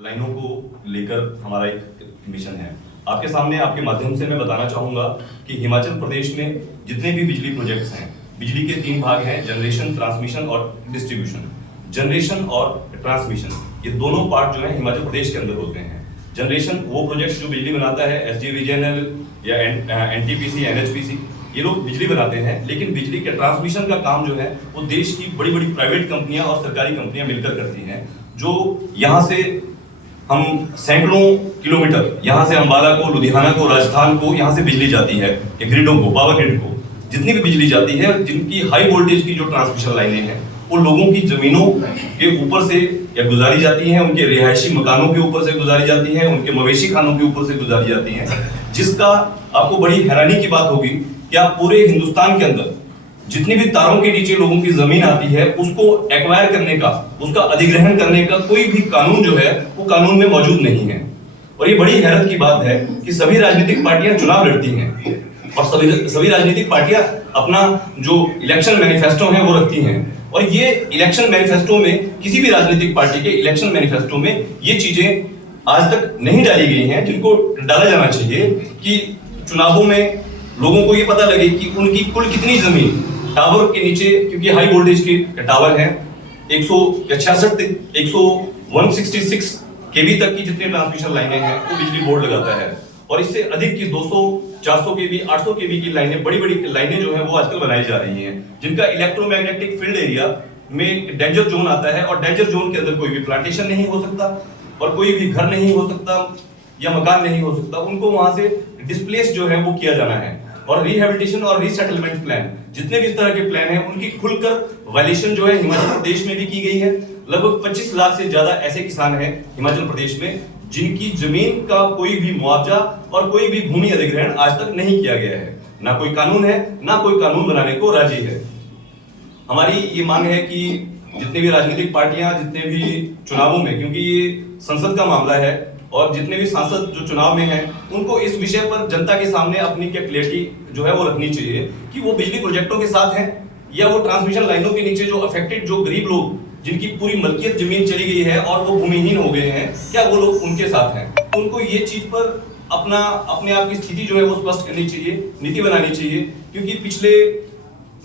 लाइनों को लेकर हमारा एक मिशन है। आपके सामने आपके माध्यम से मैं बताना चाहूंगा कि हिमाचल प्रदेश में जितने भी बिजली प्रोजेक्ट्स हैं, बिजली के 3 भाग हैं, जनरेशन, ट्रांसमिशन और डिस्ट्रीब्यूशन। जनरेशन और ट्रांसमिशन ये दोनों पार्ट जो है हिमाचल प्रदेश के अंदर होते हैं। जनरेशन वो प्रोजेक्ट जो बिजली बनाता है, SJVN या NTPC, NHPC, ये लोग बिजली बनाते हैं, लेकिन बिजली के ट्रांसमिशन का काम जो है वो देश की बड़ी बड़ी प्राइवेट कंपनियां और सरकारी कंपनियां मिलकर करती हैं। जो यहाँ से हम सैकड़ों किलोमीटर, यहाँ से अंबाला को, लुधियाना को, राजस्थान को यहाँ से बिजली जाती है, ग्रिडों को, पावर ग्रिड को जितनी भी बिजली जाती है, जिनकी हाई वोल्टेज की जो ट्रांसमिशन लाइनें हैं वो लोगों की जमीनों के ऊपर से या गुजारी जाती हैं, उनके रिहायशी मकानों के ऊपर से गुजारी जाती हैं, उनके मवेशी खानों के ऊपर से गुजारी जाती हैं, जिसका आपको बड़ी हैरानी की बात होगी कि आप पूरे हिंदुस्तान के अंदर जितनी भी तारों के नीचे लोगों की जमीन आती है उसको एक्वायर करने का, उसका अधिग्रहण करने का कोई भी कानून जो है वो कानून में मौजूद नहीं है। और ये बड़ी हैरत की बात है कि सभी राजनीतिक पार्टियां चुनाव लड़ती हैं और सभी राजनीतिक पार्टियां अपना जो इलेक्शन मैनिफेस्टो है वो रखती हैं, और ये इलेक्शन मैनिफेस्टो में, किसी भी राजनीतिक पार्टी के इलेक्शन मैनिफेस्टो में ये चीजें आज तक नहीं डाली गई हैं जिनको डाला जाना चाहिए कि चुनावों में लोगों को ये पता लगे कि उनकी कुल कितनी जमीन टावर के नीचे, क्योंकि हाई वोल्टेज के टावर हैं, 166 केवी तक की जितनी ट्रांसमिशन लाइनें हैं वो बिजली बोर्ड लगाता है, और इससे अधिक की 200, 400 केवी, 800 केवी की लाइनें, बड़ी बड़ी लाइनें जो है वो आजकल बनाई जा रही हैं, जिनका इलेक्ट्रोमैग्नेटिक फील्ड एरिया में डेंजर जोन आता है, और डेंजर जोन के अंदर कोई भी प्लांटेशन नहीं हो सकता और कोई भी घर नहीं हो सकता या मकान नहीं हो सकता। उनको वहां से डिस्प्लेस जो है वो किया जाना है, और रिहेबिलिटेशन और रीसेटलमेंट प्लान, जितने भी इस तरह के प्लान हैं उनकी खुलकर वायलेशन जो है हिमाचल प्रदेश में भी की गई है। लगभग 25 लाख से ज्यादा ऐसे किसान हैं हिमाचल प्रदेश में जिनकी जमीन का कोई भी मुआवजा और कोई भी भूमि अधिग्रहण आज तक नहीं किया गया है। ना कोई कानून है, ना कोई कानून बनाने को राजी है। हमारी ये मांग है कि जितने भी राजनीतिक पार्टियां जितने भी चुनावों में, क्योंकि ये संसद का मामला है और जितने भी सांसद जो चुनाव में हैं उनको इस विषय पर जनता के सामने अपनी कैपेबिलिटी जो है वो रखनी चाहिए कि वो बिजली प्रोजेक्टों के साथ हैं या वो ट्रांसमिशन लाइनों के नीचे जो अफेक्टेड, जो गरीब लोग जिनकी पूरी मलकियत जमीन चली गई है और वो भूमिहीन हो गए हैं, क्या वो लोग उनके साथ हैं। उनको ये चीज पर अपने आप की स्थिति जो है वो स्पष्ट करनी चाहिए, नीति बनानी चाहिए, क्योंकि पिछले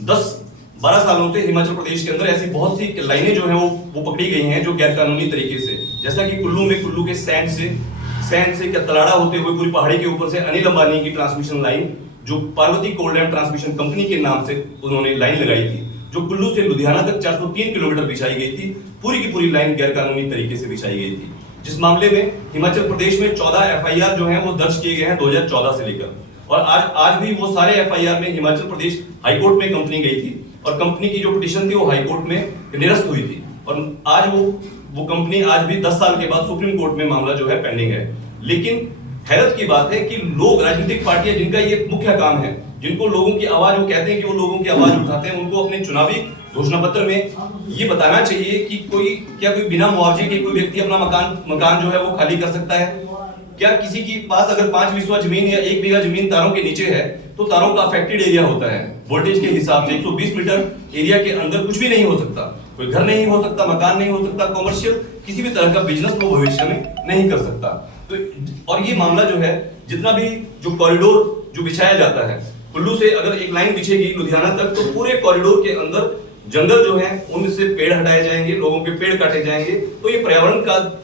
10-12 सालों से हिमाचल प्रदेश के अंदर ऐसी बहुत सी लाइनें जो हैं वो पकड़ी गई हैं जो गैर कानूनी तरीके से, जैसा कि कुल्लू के सैंड से तलाड़ा होते हुए पूरी पहाड़ी के ऊपर से अनिल अंबानी की ट्रांसमिशन लाइन, जो Parvati cold and transmission company के नाम से उन्होंने लाइन लगाई थी, जो कुल्लू से लुधियाना तक 403 किलोमीटर बिछाई गई थी, पूरी की पूरी लाइन गैर कानूनी तरीके से बिछाई गई थी, जिस मामले में हिमाचल प्रदेश में 14 FIR जो हैं वो दर्ज किए गए हैं 2014 से लेकर, और आज भी वो सारे FIR में हिमाचल प्रदेश हाईकोर्ट में कंपनी गई थी और कंपनी की जो पिटीशन थी वो हाईकोर्ट में निरस्त हुई थी, और आज वो कंपनी आज भी 10 साल के बाद सुप्रीम कोर्ट में मामला जो है पेंडिंग है। लेकिन हैरत की बात है कि लोग, राजनीतिक पार्टियां जिनका ये मुख्य काम है, जिनको लोगों की आवाज, वो कहते हैं कि वो लोगों की आवाज उठाते हैं, उनको अपने चुनावी घोषणा पत्र में ये बताना चाहिए कि कोई बिना मुआवजे के कोई व्यक्ति अपना मकान जो है वो खाली कर सकता है। क्या किसी के पास अगर 5 बिस्वा जमीन या 1 बीघा जमीन तारों के नीचे है तो तारों का अफेक्टेड एरिया होता है वोल्टेज के हिसाब से, 120 मीटर एरिया के अंदर कुछ भी नहीं हो सकता, कोई घर नहीं हो सकता, मकान नहीं हो सकता, कॉमर्शियल किसी भी तरह का बिजनेस वो भविष्य में नहीं कर सकता। तो और ये मामला जो है, जितना भी जो कॉरिडोर जो बिछाया जाता है, कुल्लू से अगर एक लाइन बिछेगी लुधियाना तक, तो पूरे कॉरिडोर के अंदर जंगल जो है उनसे पेड़ हटाए जाएंगे, लोगों के पेड़ काटे जाएंगे, तो ये पर्यावरण का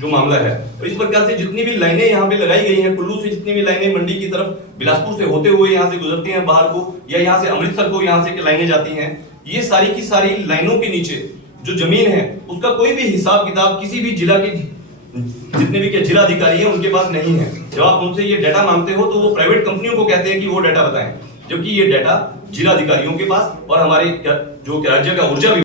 जो मामला है। और इस प्रकार से जितनी भी लाइनें यहाँ पे लगाई गई हैं, कुल्लू से जितनी भी लाइनें मंडी की तरफ, बिलासपुर से होते हुए यहाँ से गुजरती हैं बाहर को, या यहाँ से अमृतसर को यहाँ से लाइनें जाती हैं, ये सारी की सारी लाइनों के नीचे जो जमीन है उसका कोई भी हिसाब किताब किसी भी जिला के जितने भी जिला अधिकारी हैं उनके पास नहीं है। जब आप उनसे ये डाटा मांगते हो तो वो प्राइवेट कंपनियों को कहते हैं कि वो डाटा बताएं, जबकि ये डाटा जिला अधिकारियों के पास और हमारे जो राज्य का ऊर्जा